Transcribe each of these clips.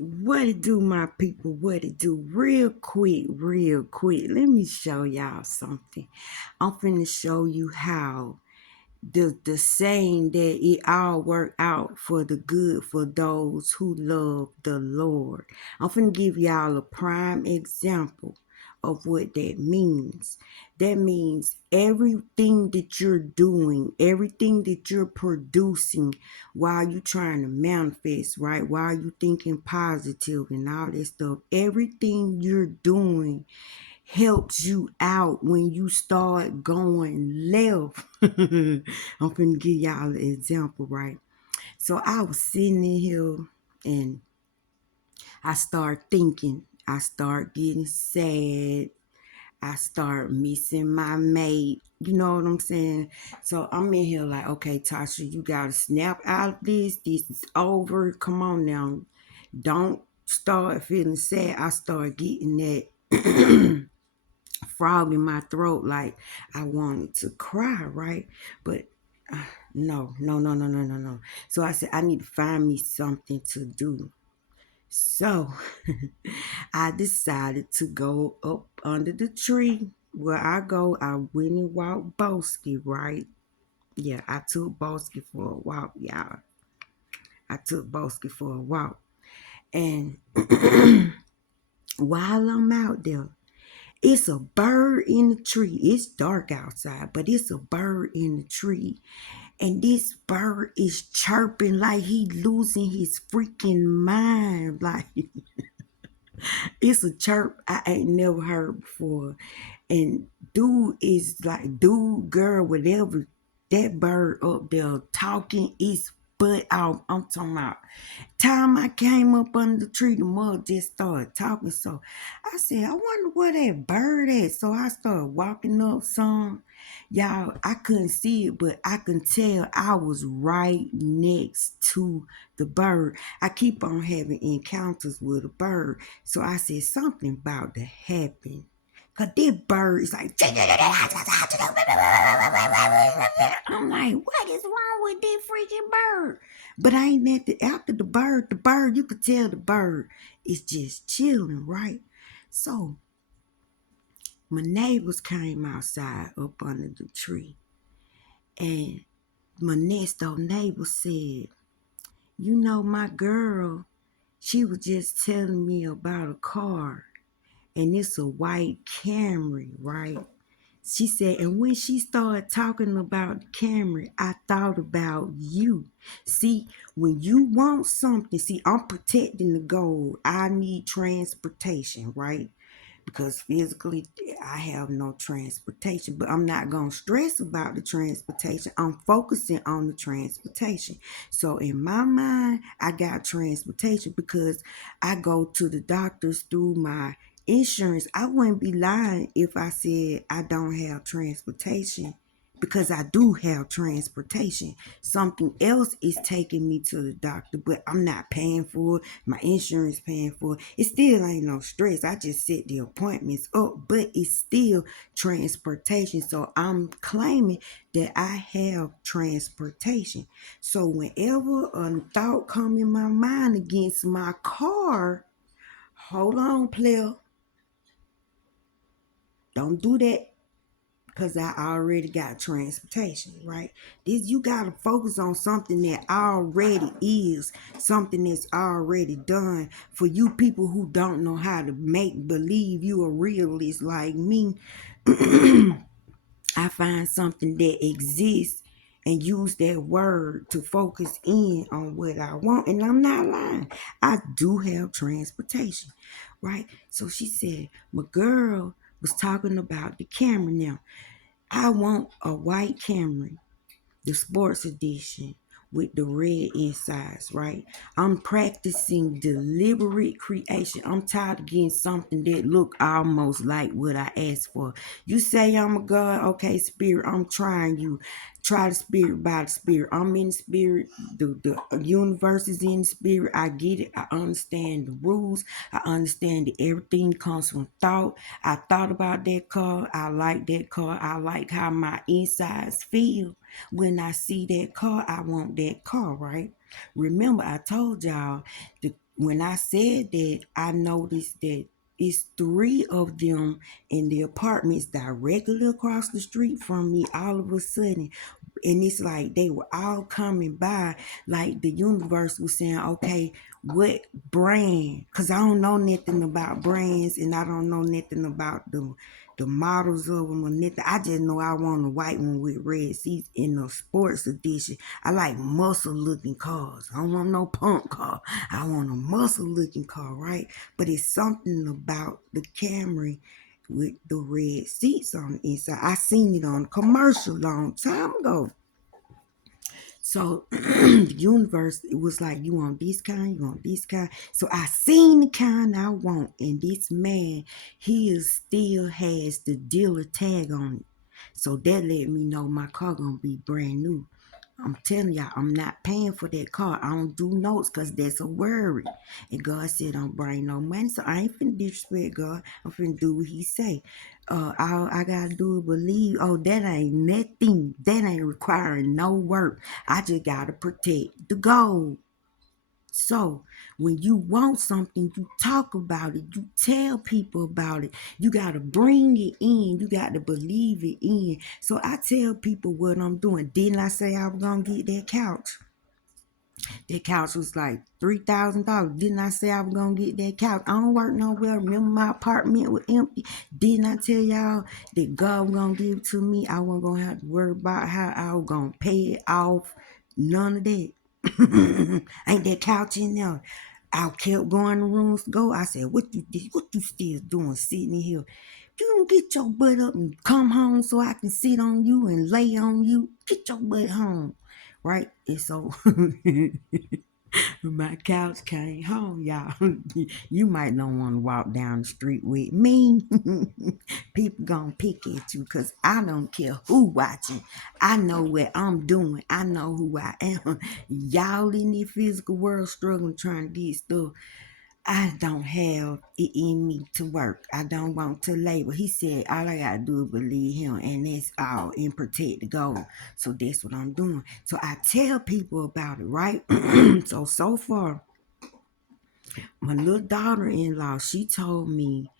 What it do, my people? What it do? Real quick, real quick. Let me show y'all something. I'm finna show you how the saying that it all work out for the good for those who love the Lord. I'm finna give y'all a prime example of what that means. That means everything that you're doing, everything that you're producing while you're trying to manifest, right? While you thinking positive and all that stuff, everything you're doing helps you out when you start going left. I'm finna give y'all an example, right? So I was sitting in here and I start thinking, I start getting sad, I start missing my mate. You know what I'm saying? So I'm in here like, okay, Tasha, you gotta snap out of this. This is over. Come on now. Don't start feeling sad. I start getting that frog in my throat, like I wanted to cry, right? But no, no, no, no, no, no, no. So I said, I need to find me something to do. So I decided to go up under the tree where I go. I went and walked Boski, right? Yeah, I took Boski for a walk, y'all. I took Boski for a walk. And while I'm out there, it's a bird in the tree. It's dark outside, but it's a bird in the tree. And this bird is chirping like he losing his freaking mind. Like it's a chirp I ain't never heard before. And dude is like, dude, girl, whatever, that bird up there talking is butt out. I'm talking about time I came up under the tree, the mug just started talking. So I said, I wonder where that bird at. So I started walking up some. Y'all, I couldn't see it, but I can tell I was right next to the bird. I keep on having encounters with a bird. So I said, something about to happen. Cause this bird is like, I'm like, what is wrong with this freaking bird? But I ain't after the bird, you could tell the bird is just chilling, right? So my neighbors came outside up under the tree, and my next door neighbor said, you know, my girl, she was just telling me about a car, and it's a white Camry, right? She said, and when she started talking about the Camry, I thought about you. See, when you want something, see, I'm protecting the goal. I need transportation, right? Because physically, I have no transportation, but I'm not going to stress about the transportation. I'm focusing on the transportation. So in my mind, I got transportation because I go to the doctors through my insurance. I wouldn't be lying if I said I don't have transportation because I do have transportation. Something else is taking me to the doctor, but I'm not paying for it. My insurance paying for it. It still ain't no stress. I just set the appointments up, but it's still transportation. So I'm claiming that I have transportation. So whenever a thought come in my mind against my car, hold on, player. Don't do that because I already got transportation, right? This you gotta focus on something that already is, something that's already done. For you people who don't know how to make believe you a realist like me, I find something that exists and use that word to focus in on what I want. And I'm not lying. I do have transportation, right? So she said, my girl was talking about the Camry now. I want a white Camry, the sports edition with the red insides, right? I'm practicing deliberate creation. I'm tired of getting something that look almost like what I asked for. You say I'm a God, okay, spirit, I'm trying you. Try the spirit by the spirit. I'm in the spirit. The universe is in the spirit. I get it. I understand the rules. I understand that everything comes from thought. I thought about that car. I like that car. I like how my insides feel. When I see that car, I want that car, right? Remember, I told y'all the when I said that, I noticed that it's three of them in the apartments directly across the street from me all of a sudden. And it's like they were all coming by, like the universe was saying, okay, what brand? Because I don't know nothing about brands, and I don't know nothing about the models of them or nothing. I just know I want a white one with red seats in the sports edition. I like muscle looking cars. I don't want no punk car. I want a muscle looking car, right? But it's something about the Camry with the red seats on the inside. I seen it on a commercial long time ago. So the universe, it was like, you want this kind, you want this kind. So I seen the kind I want, and this man, still has the dealer tag on it. So that let me know my car gonna be brand new. I'm telling y'all, I'm not paying for that car. I don't do notes because that's a worry. And God said, don't bring no money. So I ain't finna disrespect God. I'm finna do what he say. All I gotta do is believe. Oh, that ain't nothing. That ain't requiring no work. I just gotta protect the goal. So when you want something, you talk about it. You tell people about it. You got to bring it in. You got to believe it in. So I tell people what I'm doing. Didn't I say I was going to get that couch? That couch was like $3,000. Didn't I say I was going to get that couch? I don't work nowhere. Remember my apartment was empty. Didn't I tell y'all that God was going to give it to me? I wasn't going to have to worry about how I was going to pay it off. None of that. Ain't that couch in there? I kept going to rooms to go. I said, what you still doing sitting in here? You don't get your butt up and come home so I can sit on you and lay on you. Get your butt home. Right? And so my couch came home, y'all. You might not want to walk down the street with me. People gonna pick at you because I don't care who watching. I know what I'm doing. I know who I am. Y'all in the physical world struggling trying to get stuff. I don't have it in me to work. I don't want to labor. He said all I gotta do is believe him, and that's all, and protect the goal. So that's what I'm doing. So I tell people about it, right? So far, my little daughter-in-law, she told me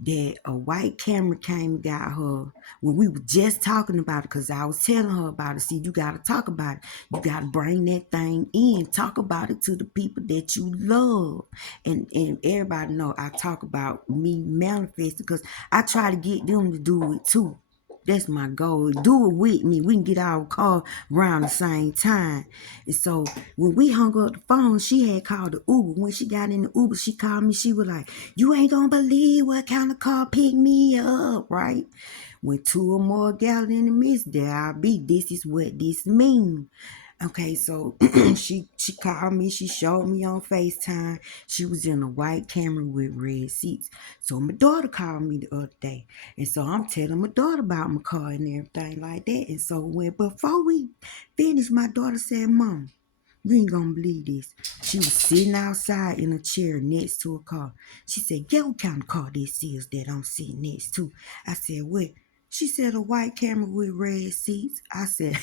that a white Camry came and got her when we were just talking about it, because I was telling her about it. See, you got to talk about it. You got to bring that thing in. Talk about it to the people that you love. And everybody know I talk about me manifesting because I try to get them to do it too. That's my goal. Do it with me. We can get our car around the same time. And so when we hung up the phone, she had called the Uber. When she got in the Uber, she called me. She was like, you ain't gonna believe what kind of car picked me up, right? When two or more gather in the midst, there I be. This is what this means. Okay, so she called me, she showed me on FaceTime. She was in a white Camry with red seats. So my daughter called me the other day. And so I'm telling my daughter about my car and everything like that. And so before we finished, my daughter said, Mom, you ain't gonna believe this. She was sitting outside in a chair next to a car. She said, "Get what kind of car this is that I'm sitting next to?" I said, "What?" She said, "A white Camry with red seats." I said,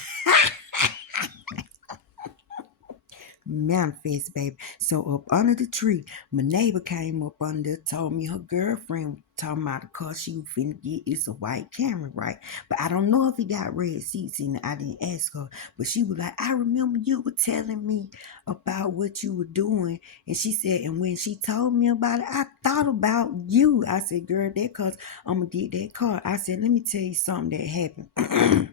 manifest, baby. So up under the tree, my neighbor came up under, told me her girlfriend talking about the car she was finna get. It's a white Camry, right? But I don't know if he got red seats in it. I didn't ask her. But she was like, I remember you were telling me about what you were doing. And she said, and when she told me about it, I thought about you. I said, girl, that cause I'm gonna get that car. I said, let me tell you something that happened.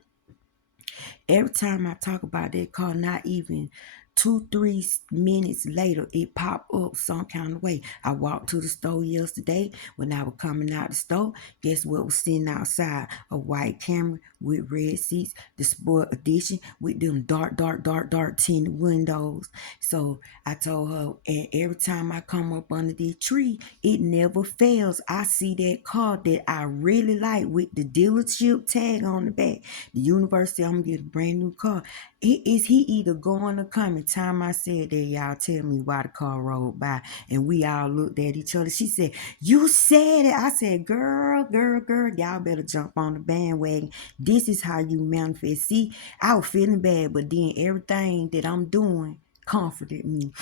Every time I talk about that car, not even 2-3 minutes later, it popped up some kind of way. I walked to the store yesterday. When I was coming out the store, guess what was sitting outside? A white Camry with red seats, the sport edition with them dark tinted windows. So I told her, and every time I come up under the tree, it never fails. I see that car that I really like with the dealership tag on the back. The university, I'm gonna get a brand new car. Is he either going or coming? Time I said that, y'all tell me why the car rolled by, and we all looked at each other. She said, "You said it." I said, "Girl, y'all better jump on the bandwagon. This is how you manifest." See, I was feeling bad, but then everything that I'm doing comforted me.